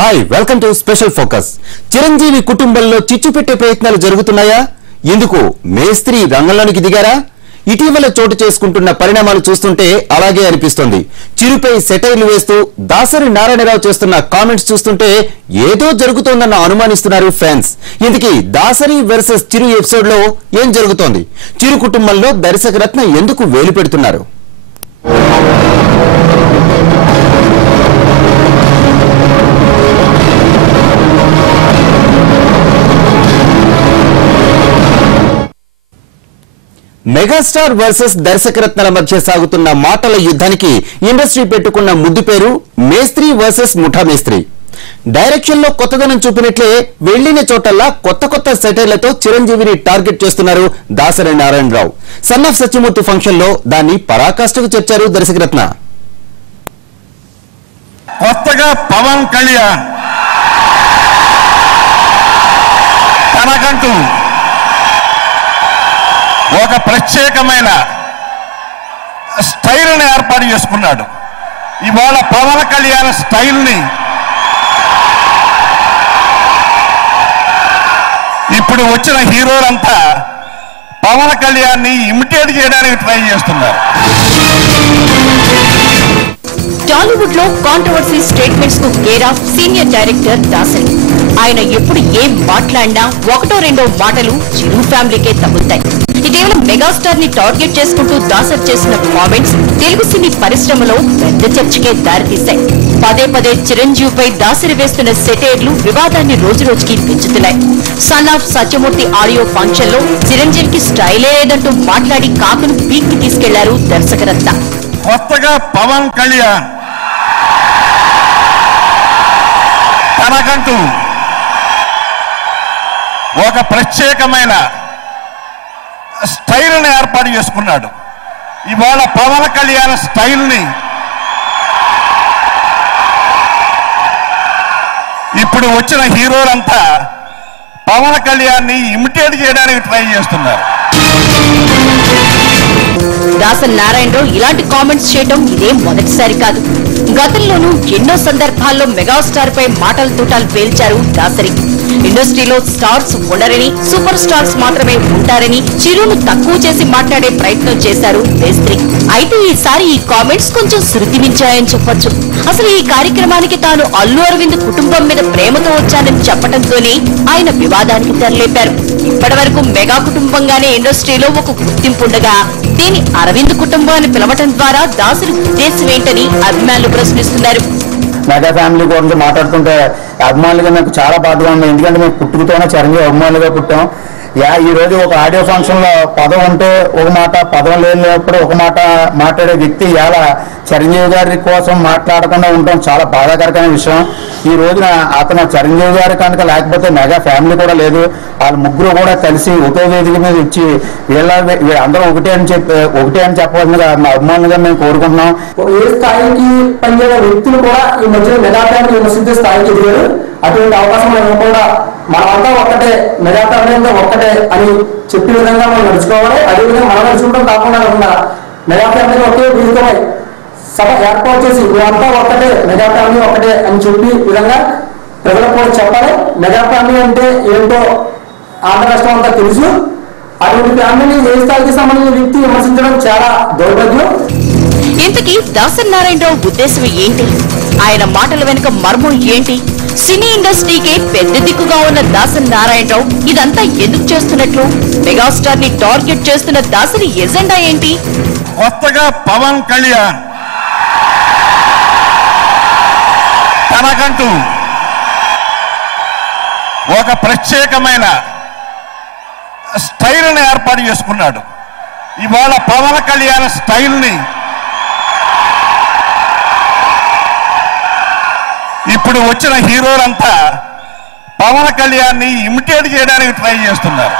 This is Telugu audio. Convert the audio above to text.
Hi welcome to special focus. Chiranjeevi కుటుంబంలో చిచ్చు పెట్టే ప్రయత్నాలు జరుగుతున్నాయా? ఎందుకు మేస్త్రి రంగంలోనికి దిగారా? ఇటీవల చోటు చేసుకుంటున్న పరిణామాలు చూస్తుంటే అలాగే అనిపిస్తుంది. చిరుపై సెటైర్లు వేస్తూ దాసరి నారాయణరావు చేస్తున్న కామెంట్స్ చూస్తుంటే ఏదో జరుగుతోందన్న అనుమానిస్తున్నారు ఫ్యాన్స్. ఇందుకీ దాసరి వర్సెస్ చిరు ఎపిసోడ్ లో ఏం జరుగుతోంది? చిరు కుటుంబంలో దర్శకరత్న ఎందుకు వేలు పెడుతున్నారు? మెగాస్టార్ వర్సెస్ దర్శకరత్నాల మధ్య సాగుతున్న మాటల యుద్ధానికి ఇండస్ట్రీ పెట్టుకున్న ముద్దు పేరు మేస్త్రి వర్సెస్ ముఠా మేస్త్రి. డైరెక్షన్ లో కొత్తదనం చూపినట్లే వెళ్లిన చోటల్లా కొత్త కొత్త సెటైర్లతో చిరంజీవిని టార్గెట్ చేస్తున్నారు Dasari Narayana Rao. Son of Satyamurthy function లో దాన్ని పరాకాష్ఠకు చేర్చారు దర్శకరత్న. కొత్తగా పవన్ కళ్యాణ్ తనకంటూ ఒక ప్రత్యేకమైన స్టైల్ని ఏర్పాటు చేసుకున్నాడు. ఇవాళ పవన్ కళ్యాణ్ స్టైల్ని ఇప్పుడు వచ్చిన హీరోలంతా పవన్ కళ్యాణ్ని ఇమిటేట్ చేయడానికి ట్రై చేస్తున్నారు. టాలీవుడ్ లో కాంట్రవర్సీ స్టేట్మెంట్స్ కు care of senior director Dasari. ఆయన ఎప్పుడు ఏం మాట్లాడినా ఒకటో రెండో మాటలు చిరు ఫ్యామిలీకే తగులుతాయి. ఇటీవల మెగాస్టార్ ని టార్గెట్ చేసుకుంటూ దాసరి చేసిన కామెంట్స్ తెలుగు సినీ పరిశ్రమలో పెద్ద చర్చకే దారితీశాయి. పదే పదే చిరంజీవిపై దాసరి వేస్తున్న సెటైర్లు వివాదాన్ని రోజు రోజుకి పెంచుతున్నాయి. Sun of Satyamurthy audio function లో చిరంజీవికి స్టైలే లేదంటూ మాట్లాడి కాకును పీక్కి తీసుకెళ్లారు దర్శకరత్న. కొత్తగా పవన్ కళ్యాణ్ తనకంటూ ఒక ప్రత్యేకమైన స్టైల్ని ఏర్పాటు చేసుకున్నాడు. ఇవాళ పవన్ కళ్యాణ్ స్టైల్ని ఇప్పుడు వచ్చిన హీరోలంతా పవన్ కళ్యాణ్ని ఇమిటేట్ చేయడానికి ట్రై చేస్తున్నారు. దాసరి నారాయణరావు ఇలాంటి కామెంట్స్ చేయడం ఇదేం మొదటిసారి కాదు. గతంలోనూ ఎన్నో సందర్భాల్లో మెగాస్టార్ పై మాటల తూటాలు పేల్చారు దాసరి. ఇండస్ట్రీలో స్టార్స్ ఉండరని, సూపర్ స్టార్స్ మాత్రమే ఉంటారని చిరును తక్కువ చేసి మాట్లాడే ప్రయత్నం చేశారు మేస్త్రి. అయితే ఈసారి ఈ కామెంట్స్ కొంచెం శృతి మించాయని చెప్పొచ్చు. అసలు ఈ కార్యక్రమానికి తాను అల్లు అరవింద్ కుటుంబం మీద ప్రేమతో వచ్చానని చెప్పడంతోనే ఆయన వివాదానికి తెరలేపారు. ఇప్పటి వరకు మెగా కుటుంబంగానే ఇండస్ట్రీలో ఒక గుర్తింపు ఉండగా దీని అరవింద్ కుటుంబం అని పిలవటం ద్వారా దాసరి ఉద్దేశం ఏంటని అభిమానులు ప్రశ్నిస్తున్నారు. మెగా ఫ్యామిలీ గురించి మాట్లాడుతుంటే అభిమానులుగా నాకు చాలా బాధగా ఉంది. ఎందుకంటే మేము పుట్టుకతోనే చిరంజీవి అభిమానులుగా పుట్టాం. ఈ రోజు ఒక ఆడియో ఫంక్షన్ లో పదం ఉంటే ఒక మాట, పదం లేనప్పుడు ఒక మాట మాట్లాడే వ్యక్తి ఇలా చిరంజీవి గారి కోసం మాట్లాడకుండా ఉండటం చాలా బాధాకరమైన విషయం. ఈ రోజున అతను చిరంజీవి గారి కనుక లేకపోతే మెగా ఫ్యామిలీ కూడా లేదు. వాళ్ళ ముగ్గురు కూడా కలిసి ఒకే వేదిక మీద ఇచ్చి అందరూ ఒకటే అని చెప్పవలసిందిగా మా అభిమానులుగా మేము కోరుకుంటున్నాం. ఏ స్థాయికి పనిచేయని వ్యక్తులు కూడా ఈ మధ్య మెగా ఫ్యామిలీ విమర్శించే స్థాయికి ఎదిగారు. అటువంటి అవకాశం ఇవ్వకుండా మనమంతా ఒక్కటే, మెగా ఫ్యామిలీ అంతా ఒక్కటే అని చెప్పే విధంగా మనం నడుచుకోవాలి. అదేవిధంగా మనం నడుచుకుంటాం కాకుండా మెగా ఫ్యామిలీ ఒకే వేదికమై సభ ఏర్పాటు చేసి మేమంతా ఒక్కటే, మెగా ఫ్యామిలీ ఒక్కటే అని చెప్పి విధంగా ప్రజలకు కూడా చెప్పాలి. మెగా ఫ్యామిలీ అంటే ఏంటో ఆంధ్ర రాష్ట్రం అంతా తెలుసు. అటువంటి ఫ్యామిలీని ఏ స్థాయికి సంబంధించిన వ్యక్తి విమర్శించడం చాలా దౌర్భాగ్యం. ఇంతకీ దాసరి నారాయణరావు ఉద్దేశం ఏంటి? ఆయన మాటల వెనుక మర్మం ఏంటి? సినీ ఇండస్ట్రీకే పెద్ద దిక్కుగా ఉన్న దాసరి నారాయణరావు ఇదంతా ఎందుకు చేస్తున్నట్లు? మెగాస్టార్ ని టార్గెట్ చేస్తున్న దాసరి ఎజెండా ఏంటి? కొత్తగా పవన్ కళ్యాణ్ తనకంటూ ఒక ప్రత్యేకమైన స్టైల్ని ఏర్పాటు చేసుకున్నాడు. ఇవాళ పవన్ కళ్యాణ్ స్టైల్ని ఇప్పుడు వచ్చిన హీరోలంతా పవన్ కళ్యాణ్ని ఇమిటేట్ చేయడానికి ట్రై చేస్తున్నారు.